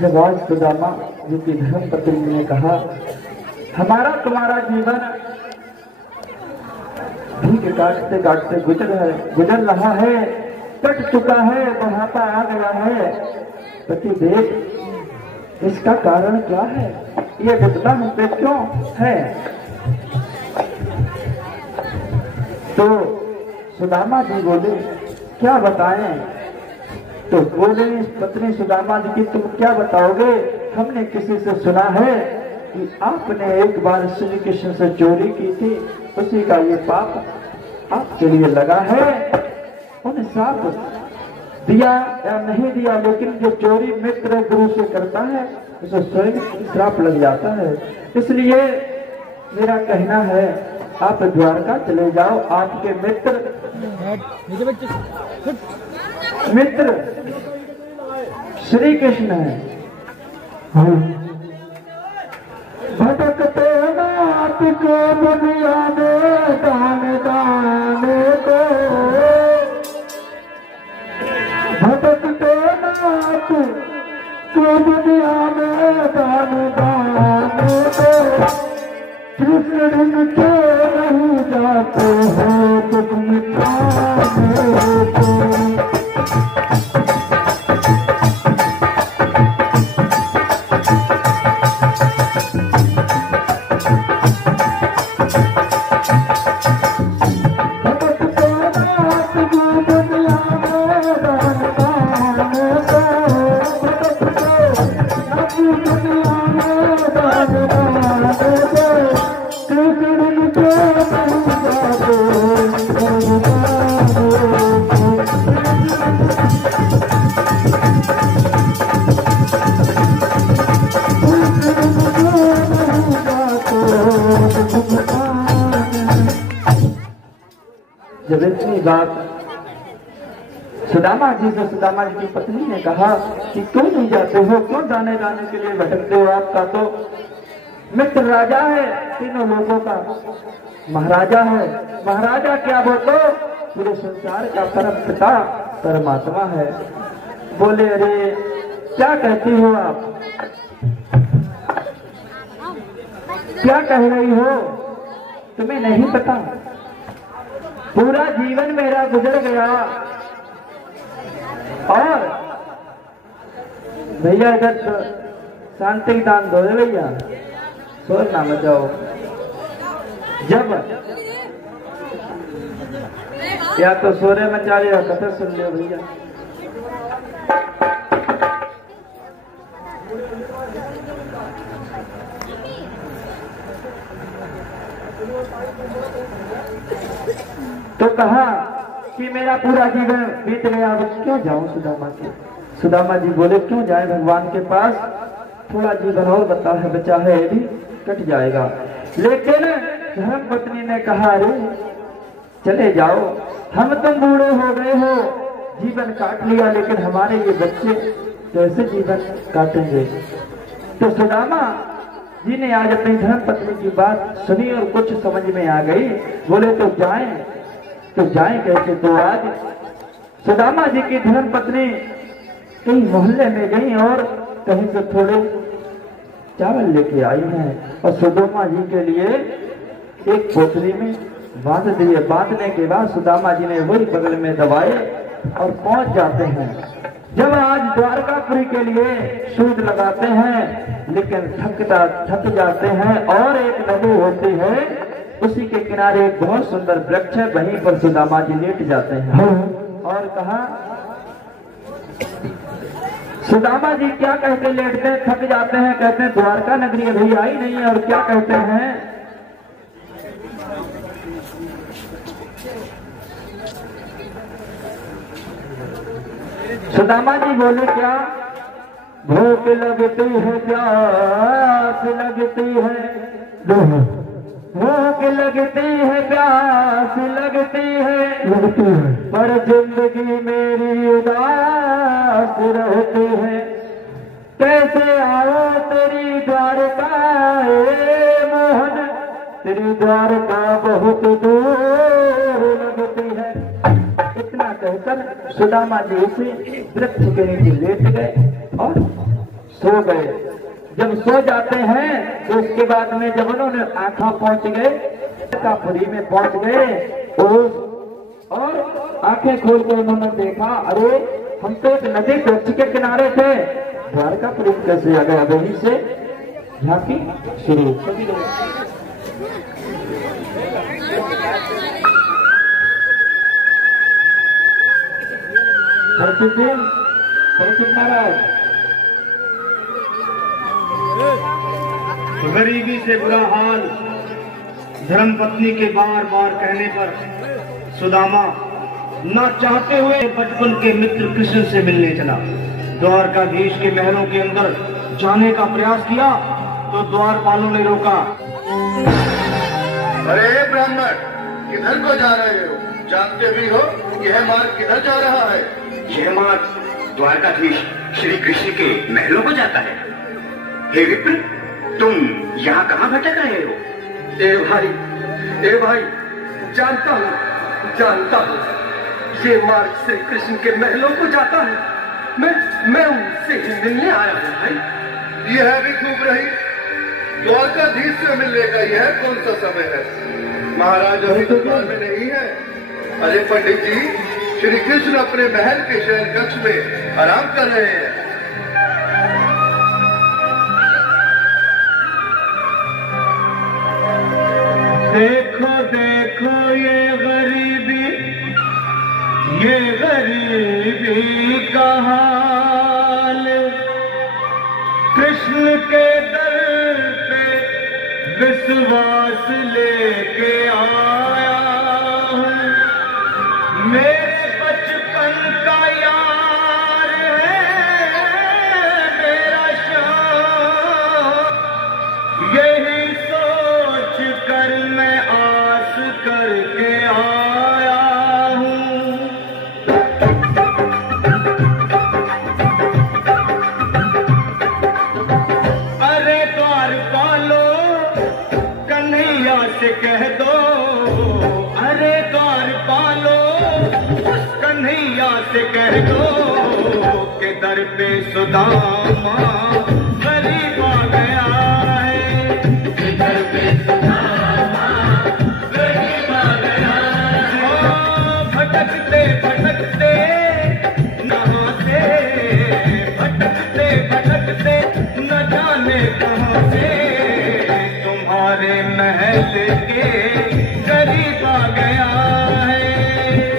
जब आज सुदामा जी की धर्म पत्नी ने कहा हमारा तुम्हारा जीवन भीख काटते काटते गुजर रहा है, कट चुका है, बुढ़ापा आ गया है, पति देख इसका कारण क्या है, ये विपदा हम पे क्यों है। तो सुदामा जी बोले क्या बताएं। तो बोले पत्नी सुदामा जी की तुम क्या बताओगे, हमने किसी से सुना है कि आपने एक बार श्री कृष्ण से चोरी की थी, उसी का ये पाप आपके लिए लगा है। उन्हें श्राप दिया या नहीं दिया, लेकिन जो चोरी मित्र गुरु से करता है उसे स्वयं श्राप लग जाता है। इसलिए मेरा कहना है आप द्वारका चले जाओ, आपके मित्र श्री कृष्ण है। भटकते नाथ को दुनिया में दान दाने को, भटकते नाथ को दुनिया में दान दाने को, कृष्ण के नहीं जाते हो दुख मिटाने को। जब इतनी बात सुदामा जी से सुदामा जी की पत्नी ने कहा कि क्यों नहीं जाते हो, क्यों जाने के लिए भटकते हो, आपका तो मित्र राजा है, तीनों लोगों का महाराजा है। महाराजा क्या वो तो पूरे संसार का परम पिता परमात्मा है। बोले अरे क्या कहती हो आप, क्या कह रही हो, तुम्हें नहीं पता पूरा जीवन मेरा गुजर गया। और भैया इधर शांति दान दो भैया, शोर ना मचाओ। जब या तो सोरे मचा रहे हो कथा सुन लियो भैया। तो कहा कि मेरा पूरा जीवन बीत गया, अब क्यों जाऊं सुदामा के। सुदामा जी बोले क्यों जाए भगवान के पास, थोड़ा जीवन और बचा है, ये भी कट जाएगा। लेकिन धर्म पत्नी ने कहा अरे चले जाओ, हम तुम बूढ़े हो गए हो, जीवन काट लिया, लेकिन हमारे ये बच्चे कैसे जीवन काटेंगे। तो सुदामा जी ने आज अपनी धर्म पत्नी की बात सुनी और कुछ समझ में आ गई। बोले तो जाएं कैसे। तो आज सुदामा जी की धर्म पत्नी कहीं मोहल्ले में गई और कहीं से थोड़े चावल लेके आई हैं और सुदामा जी के लिए एक पोटली में बांध दिए। बांधने के बाद सुदामा जी ने वही बगल में दबाए और पहुंच जाते हैं। जब आज द्वारकापुरी के लिए सूद लगाते हैं, लेकिन थक जाते हैं और एक नदी होती है, उसी के किनारे एक बहुत सुंदर वृक्ष है, वहीं पर सुदामा जी लेट जाते हैं। और कहा सुदामा जी क्या कहते लेटते हैं, थक जाते हैं, कहते हैं द्वारका नगरी अभी आई नहीं है। और क्या कहते हैं, सुदामा जी बोले क्या, भूख लगती है प्यास लगती है, भूख लगती है प्यास लगती है, पर जिंदगी मेरी उदास रहती है। कैसे आओ तेरी द्वारका मोहन, तेरी द्वारका बहुत दूर लगती है। इतना कहकर सुदामा जी उसे वृक्ष के नीचे लेट गए और सो गए। जब सो जाते हैं तो उसके बाद में जब उन्होंने आंखा पहुंच गए, कापुरी में पहुंच गए और आंखें खोल कर उन्होंने देखा, अरे हम तो एक नदी वृक्ष के किनारे थे, द्वारकापुरी कैसे आ गया। वहीं से झांकी शुरू। महाराज गरीबी से बुरा हाल धर्मपत्नी के बार बार कहने पर सुदामा न चाहते हुए बचपन के मित्र कृष्ण से मिलने चला। द्वारकाधीश के महलों के अंदर जाने का प्रयास किया तो द्वारपालों ने रोका। अरे ब्राह्मण, किधर को जा रहे हो? जानते भी हो यह मार्ग किधर जा रहा है? यह मार्ग द्वारकाधीश श्री कृष्ण के महलों को जाता है। हे विप्र, तुम यहाँ कहाँ भटक रहे हो? ए भाई, जानता हूँ ये मार्ग श्री कृष्ण के महलों को जाता है। मैं उनसे ही मिलने आया हूँ भाई। यह भी खूब रही, द्वारकाधीश से मिलने का यह कौन सा समय है? महाराज अभी दुकान में नहीं है। अरे पंडित जी, श्री कृष्ण अपने महल के शयन कक्ष में आराम कर रहे हैं। देखो देखो ये गरीबी का हाल, कृष्ण के दर पे विश्वास लेके आया हूँ। मेरे बचपन का यार है मेरा श्याम, यही सोच कर मैं आस करके आया हूँ। अरे द्वारपालो कन्हैया से कह दो, अरे द्वारपालो कन्हैया से कह दो के दर पे सुदामा गरीब आ गया है। दर पे सुदामा गरीब आ गया है। भटकते भटकते नहाँ से, भटकते भटकते न जाने कहाँ से तुम्हारे महल के करीब आ गया है।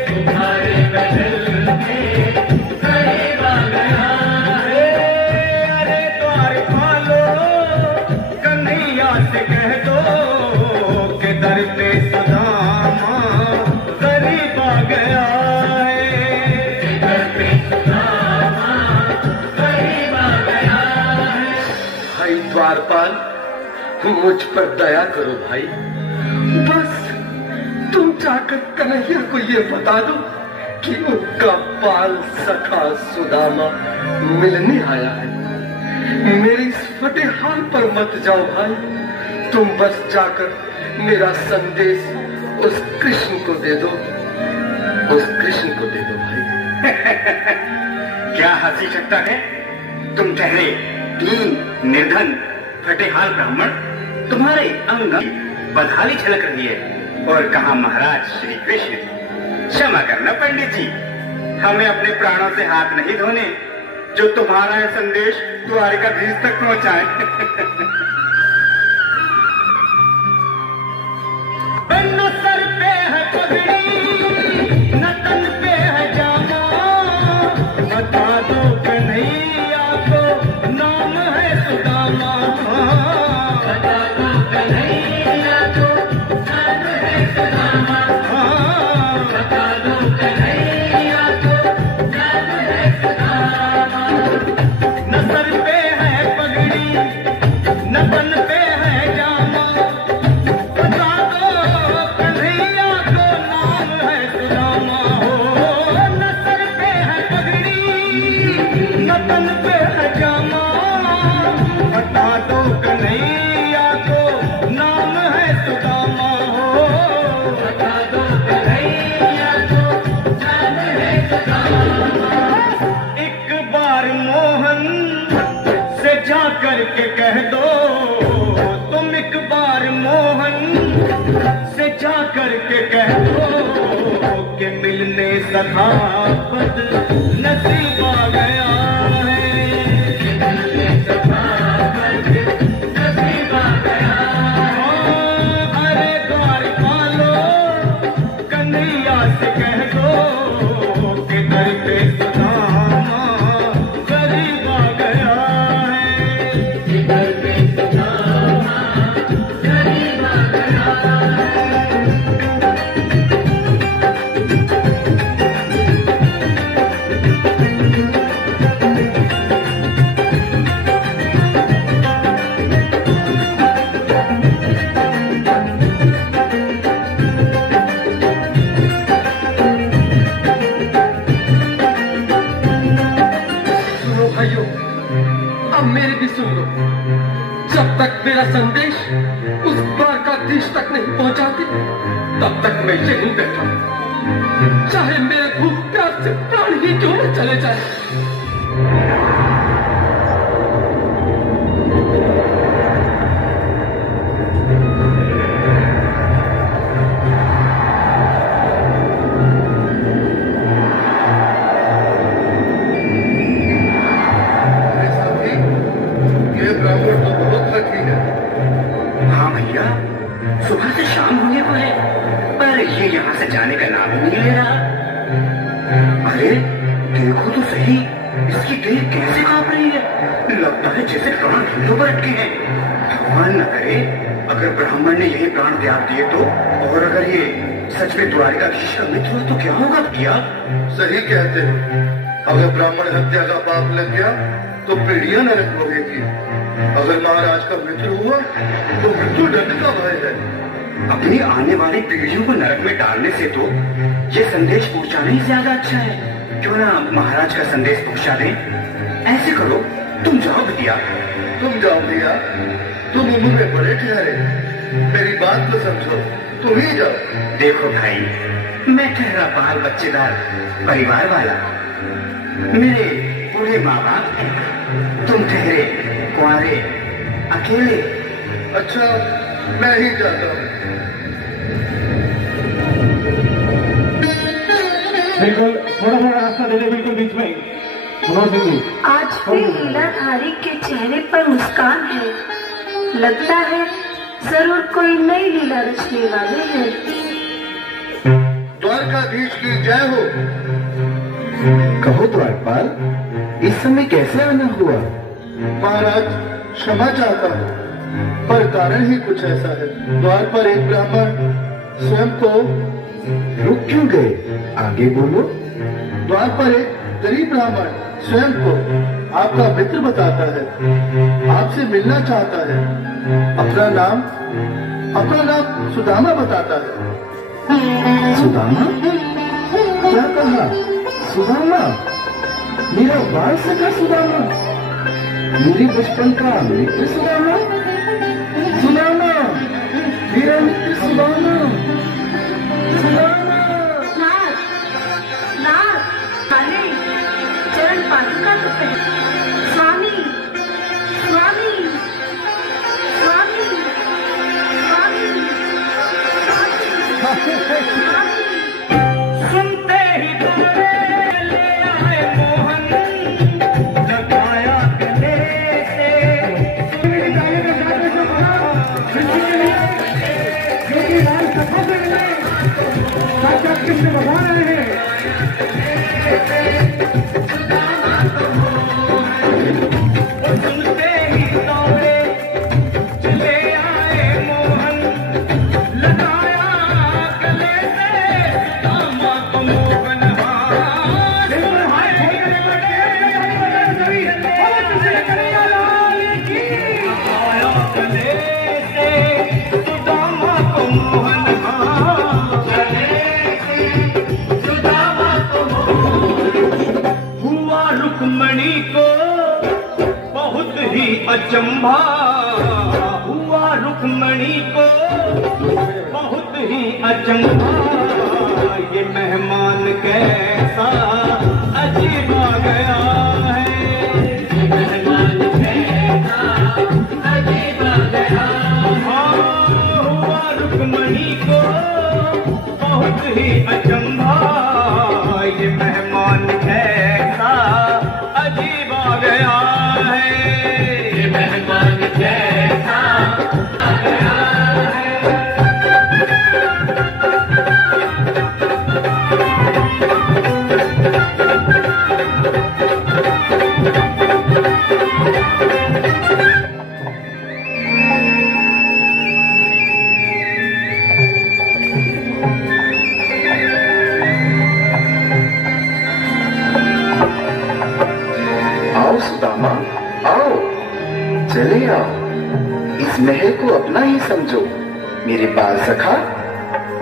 तुम्हारे महल के करीब आ गया है। अरे द्वारपालो कन्हैया से कह दो के दर पे सुदामा करीब आ गया है। दर पे सुदामा करीब आ गया है। भाई द्वारपाल, मुझ पर दया करो भाई। बस तुम जाकर कन्हैया को ये बता दो कि उनका बाल सखा सुदामा मिलने आया है। मेरे इस फटे हाल पर मत जाओ भाई। तुम बस जाकर मेरा संदेश उस कृष्ण को दे दो, उस कृष्ण को दे दो भाई। क्या हंसी सकता है? तुम ठहरे तीन निर्धन फटेहाल ब्राह्मण, तुम्हारे अंग बदहाली झलक रही है। और कहा महाराज श्री कृष्ण। क्षमा करना पंडित जी, हमें अपने प्राणों से हाथ नहीं धोने जो तुम्हारा यह संदेश द्वारकाधीश तक पहुंचाए। न सर पे है पगड़ी, न तन पे है जामा, बता दो कन्हैया को नाम है सुदामा। बता दो कन्हैया को नाम है सुदामा। बता दो कन्हैया को कह दो कि मिलने सखावत नसीब आ गया है। मिलने सखावत नसीब आ गया है। अरे द्वार पालो कन्हैया से कह दो कि दर पे सुदामा गरीब आ गया है। दर पे सुदामा गरीब आ गया है। जब तक मेरा संदेश उस द्वारकाधीश तक नहीं पहुंचाते तब तक मैं यहीं बैठा हूं, चाहे मेरे भूख प्यास से प्राण ही क्यों न चले जाए। सुबह से शाम होने को है पर ये यहाँ से जाने का नाम ही नहीं ले रहा। अरे देखो तो सही, इसकी देह कैसे कांप रही है। लगता है जैसे प्राण हिंदों पर अटके हैं। भगवान न करे अगर ब्राह्मण ने यही प्राण त्याग दिए तो, और अगर ये सच में द्वारकाधीश का मित्र हो तो क्या होगा भैया? सही कहते हो, अगर ब्राह्मण हत्या का पाप लग गया तो पीढ़ियां नरक भोगेगी। अगर महाराज का मित्र हुआ तो मृत्यु दंड का भय है। अपनी आने वाली पीढ़ियों को नरक में डालने से तो ये संदेश पहुंचाना ही ज्यादा अच्छा है। क्यों ना महाराज का संदेश पहुंचा दें। ऐसे करो, तुम जाओ भैया। तुम जाओ भैया, तुम उम्र में बड़े ठहरे, मेरी बात तो समझो, तुम ही जाओ। देखो भाई, मैं ठहरा बाल बच्चेदार परिवार वाला, मेरे बूढ़े माँ बाप हैं, तुम ठहरे कुंवारे अकेले। अच्छा, मैं ही जाता हूँ। बिल्कुल, थोड़ा रास्ता दे दे, बिल्कुल बीच में। आज भी लीलाधारी के चेहरे पर मुस्कान है। लगता है जरूर कोई नई लीला रचने वाले हैं। द्वारकाधीश की जय हो। कहो द्वारपाल, इस समय कैसे आना हुआ? महाराज क्षमा चाहता हूँ, पर कारण ही कुछ ऐसा है। द्वार पर एक ब्राह्मण स्वयं को रुक क्यों गए? आगे बोलो। द्वार पर एक गरीब ब्राह्मण स्वयं को आपका मित्र बताता है, आपसे मिलना चाहता है। अपना नाम सुदामा बताता है। सुदामा? क्या कहा? सुदामा? मेरा बाल सका सुदामा? मेरे बचपन का मित्र सुदामा? सुदामा, मेरा मित्र सुदामा, सुदामा। चरण पादुका तो स्वामी, स्वामी, स्वामी, स्वामी। सुनते ही तुम्हें ले आए मोहन, लगाया गले से। क्योंकि लाल सफा से मिले, साक्षात कृष्ण भगवान आए हैं। सुनते ही दौड़े चले आए मोहन, लगाया गले से सुदामा को मोहन। हुआ रुक्मणी को बहुत ही अचंभा, हुआ रुक्मणी को बहुत ही अचंभा। ये मेहमान कैसा अजीब आ गया है, मेहमान कैसा अजीब आ गया। हुआ रुक्मणी को अचंभा ये मेहमान कैसा अजीब आ गया है, ये मेहमान कैसा आ गया है। सुदामा आओ, चले आओ, इस महल को अपना ही समझो। मेरे बाल सखा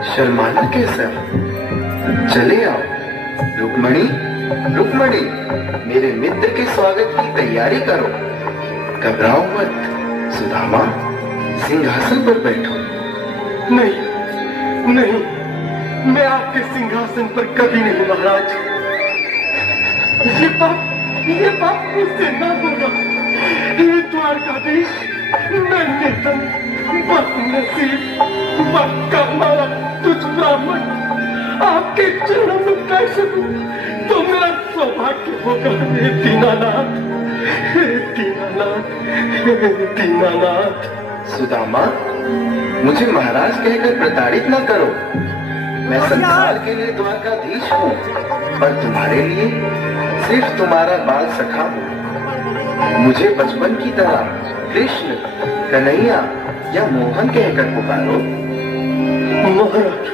शर्माना कैसा, चले आओ। रुक्मणी रुक्मणी, मेरे मित्र के स्वागत की तैयारी करो। घबराओ मत सुदामा, सिंहासन पर बैठो। नहीं नहीं, मैं आपके सिंहासन पर कभी नहीं महाराज। ये पाप मुझसे ना होगा। ये द्वारकाधीश, मैं निर्धन, बदनसीब, बक्का मारा तुझ ब्राह्मण आपके चरणों में बैठ सकूं तो मेरा सौभाग्य होगा। हे दीनानाथ, हे दीनानाथ, हे दीनानाथ। सुदामा, मुझे महाराज कहकर प्रताड़ित न करो। मैं संसार के लिए द्वारकाधीश हूँ, पर तुम्हारे लिए सिर्फ तुम्हारा बाल सखा हूँ। मुझे बचपन की तरह कृष्ण, कन्हैया या मोहन कहकर पुकारो। महाराज,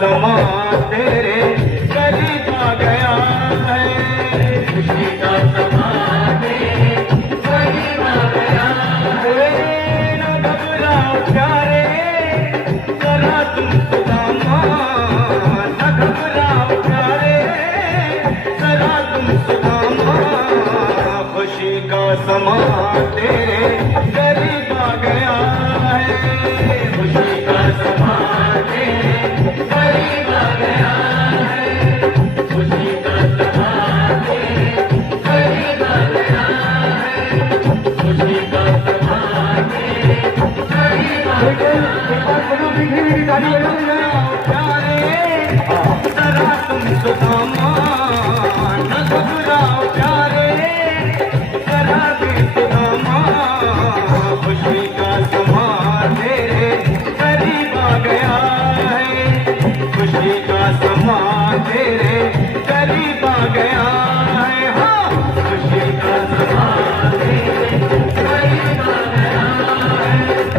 समा तेरे करीब आ गया है, खुशी का समा तेरे करीब आ गया है। न घबराओ प्यारे, जरा तुम सुदामा, न घबराओ प्यारे, जरा तुम सुदामा, खुशी का समा तेरे करीब आ गया है, खुशी का समा तेरे करीब आ गया है, खुशी का समा तेरे करीब आ गया है, खुशी का समा तेरे करीब आ गया है। जरा तुम सुदामा, न घबराओ प्यारे, जरा भी सुदामा, खुशी का समा तेरे करीब आ गया है, खुशी का समा तेरे करीब आ गया है। हाँ, खुशी का समा तेरे करीब आ गया है, खुशी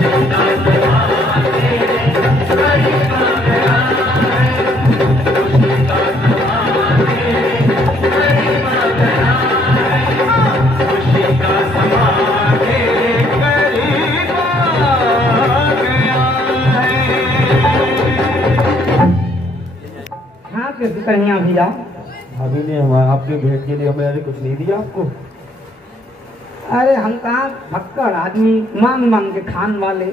का समा तेरे करीब आ गया है, खुशी का समा तेरे करीब आ गया है, खुशी का समा तेरे करीब आ गया है। कन्हैया भैया, भाभी ने आपके भेंट के लिए हमें कुछ नहीं दिया आपको? अरे हम कहाँ भक्कड़ आदमी, मांग मांग के खान वाले।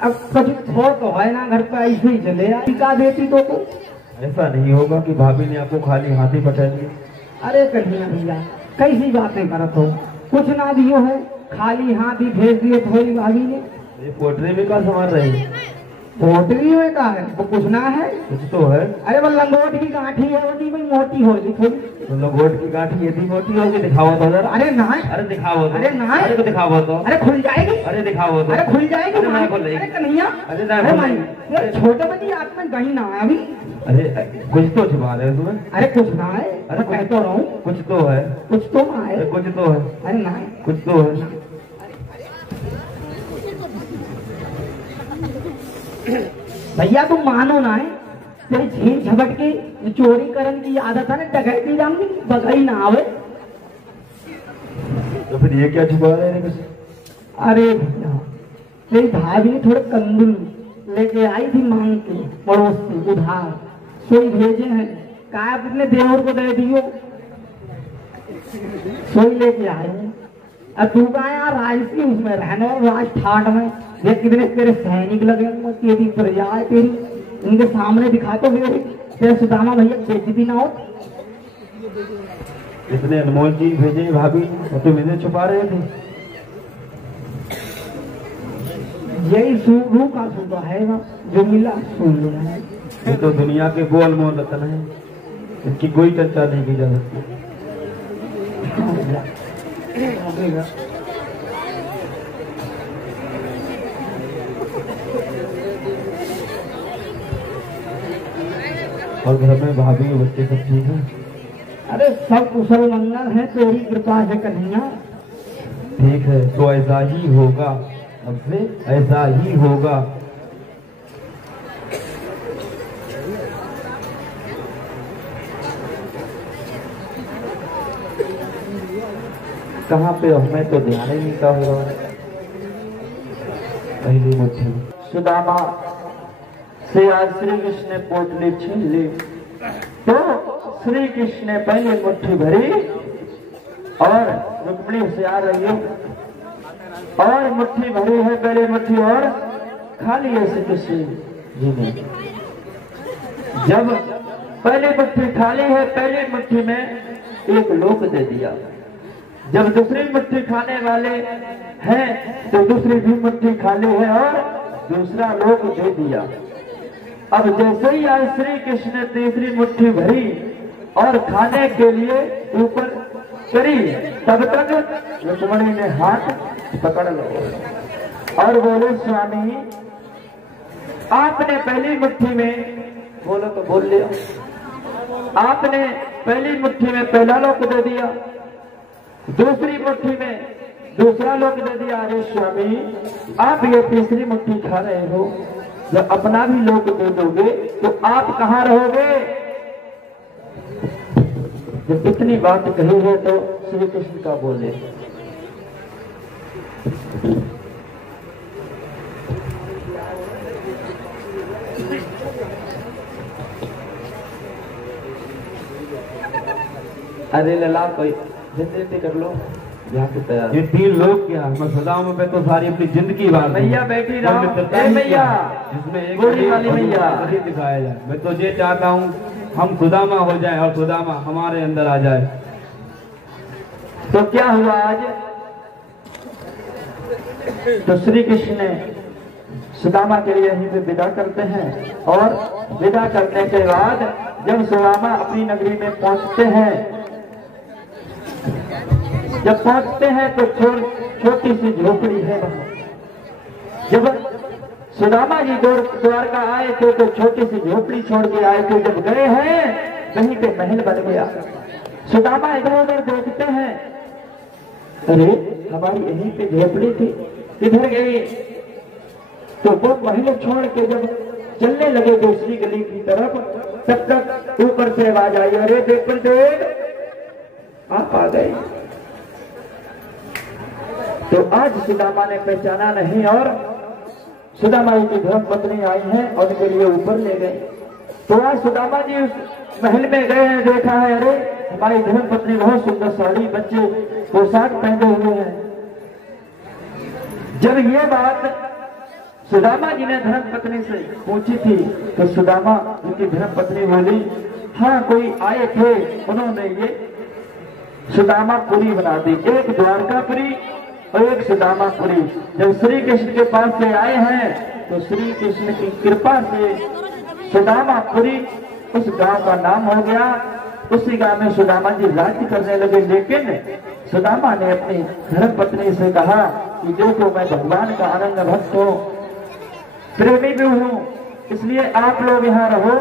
अब कभी थोड़ा तो है ना घर पे, ऐसे ही चले क्या देती तो को? ऐसा नहीं होगा कि भाभी ने आपको खाली हाथ ही पटा दिए। अरे कन्हैया भैया, कैसी बातें करत हो, कुछ ना दियो है, खाली हाथ ही भेज दिए थोड़ी भाभी ने। ये पोटरी में क्या संभाल रही? पोटली में का है वो कुछ ना है, कुछ तो है। अरे वो लंगोट की गांठी है, वो नहीं भाई मोटी होगी थोड़ी। तो लंगोट की गांठी यदि मोटी होगी दिखाओ तो जरा। अरे ना, अरे दिखाओ तो। अरे ना, अरे तो दिखाओ तो। अरे खुल जाएगी। अरे दिखाओ तो। अरे खुल जाएगी। अरे ना खोल। अरे कन्हैया, अरे ना अरे खोल। भाई ये छोटे बच्चे हाथ में गही ना है अभी। अरे कुछ तो छुपा रहे हो तुम्हें। अरे कुछ ना है, अरे कह तो रहा हूँ कुछ तो है। कुछ तो ना है। अरे कुछ तो है। अरे ना, कुछ तो है। भैया तुम मानो ना है, तेरी झील झपट की चोरी करने की आदत है ना, डकैती जाऊंगी बगई ना आवे। तो फिर ये क्या छुपा रहे हैं कुछ? अरे भैया तेरी भाभी ने थोड़े कंदुल लेके आई थी मांग के पड़ोस से उधार, सोई भेजे हैं, कहा अपने देवर को दे दियो, सोई लेके आए हैं। अब तू कहा यार राजसी उसमें रहने और राज ठाट में देख कितने तेरे सैनिक लगे होंगे, तेरी प्रजा है तेरी, इनके सामने दिखाते हुए तेरे सुदामा भैया बेइज्जती ना हो। इतने अनमोल चीज भेजे भाभी और तुम इन्हें छुपा रहे थे। यही रूह का सूबा है ना जो मिला सुन लिया है। ये तो दुनिया के वो अनमोल रतन है, इनकी कोई चर्चा नहीं की जा सकती। और घर में भाभी के बच्चे सब ठीक है? अरे सब कुशल मंगल है तेरी कृपा से कन्हैया। ठीक है तो ऐसा ही होगा, अब से ऐसा ही होगा। कहाँ पे हमें तो ध्यान ही नहीं का हो रहा है। पहली मुट्ठी सुदामा से आज श्री कृष्ण ने पोटली छीन ली तो श्री कृष्ण ने पहले मुट्ठी भरी और रुक्मिणी से आ रही है और मुट्ठी भरी है पहले मुट्ठी और खाली है श्री कृष्ण जी ने। जब पहली मुट्ठी खाली है पहली मुट्ठी में एक लोक दे दिया, जब दूसरी मुट्ठी खाने वाले हैं तो दूसरी भी मुट्ठी खाली है और दूसरा लोक दे दिया। अब जैसे ही आज श्री कृष्ण ने तीसरी मुट्ठी भरी और खाने के लिए ऊपर करी तब तक रुक्मिणी ने हाथ पकड़ लिया और बोले स्वामी आपने पहली मुट्ठी में, बोलो तो बोल लिया, आपने पहली मुट्ठी में पहला लोक दे दिया, दूसरी मुट्ठी में दूसरा लोक दे दिया। अरे स्वामी आप ये तीसरी मुट्ठी खा रहे हो, जब अपना भी लोक दे दोगे तो आप कहाँ रहोगे? जब इतनी बात कही है तो श्री कृष्ण का बोले अरे लला कोई जल्दी कर लो यहाँ से तैयार। ये 3 लोग क्या मैं सुदामा पे तो सारी अपनी जिंदगी बात भैया बैठी रहो भैया, जिसमें एक गोरी वाली भैया दिखाया जाए। मैं तो ये चाहता हूँ हम सुदामा हो जाए और सुदामा हमारे अंदर आ जाए। तो क्या हुआ आज? तो श्री कृष्ण ने सुदामा के लिए यहीं पे विदा करते हैं और विदा करने के बाद जब सुदामा अपनी नगरी में पहुंचते हैं, जब पहुंचते हैं तो छोटी सी झोपड़ी है वहां। जब सुदामा जी द्वारका आए थे तो छोटी सी झोपड़ी छोड़ के आए थे, जब गए हैं कहीं पे महल बन गया। सुदामा इधर उधर देखते हैं, अरे हमारी यहीं पे झोपड़ी थी किधर गई? तो वो महल छोड़ के जब चलने लगे दूसरी गली की तरफ तब तक ऊपर से आवाज आई, अरे देख आप आ गए। तो आज सुदामा ने पहचाना नहीं और सुदामा जी की धर्म पत्नी आई हैं और उनके लिए ऊपर ले गए। तो आज सुदामा जी उस महल में गए हैं, देखा है अरे हमारी धर्म पत्नी बहुत सुंदर साड़ी बच्चे पोशाक पहने हुए हैं। जब ये बात सुदामा जी ने धर्म पत्नी से पूछी थी तो सुदामा उनकी धर्म पत्नी बोली, हाँ कोई आए थे उन्होंने ये सुदामापुरी बना दी, एक द्वारकापुरी और एक सुदामापुरी। जब श्री कृष्ण के पास से आए हैं तो श्री कृष्ण की कृपा से सुदामापुरी उस गांव का नाम हो गया। उसी गांव में सुदामा जी राज्य करने लगे। लेकिन सुदामा ने अपनी धर्म पत्नी से कहा कि देखो मैं भगवान का अनंग भक्त हूँ, प्रेमी भी हूँ, इसलिए आप लोग यहाँ रहो,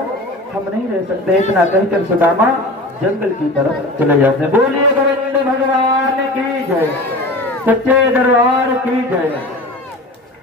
हम नहीं रह सकते। इतना कहकर सुदामा जंगल की तरफ चले जाते। बोलिए गोविंद भगवान की जय, सच्चे दरबार की जय।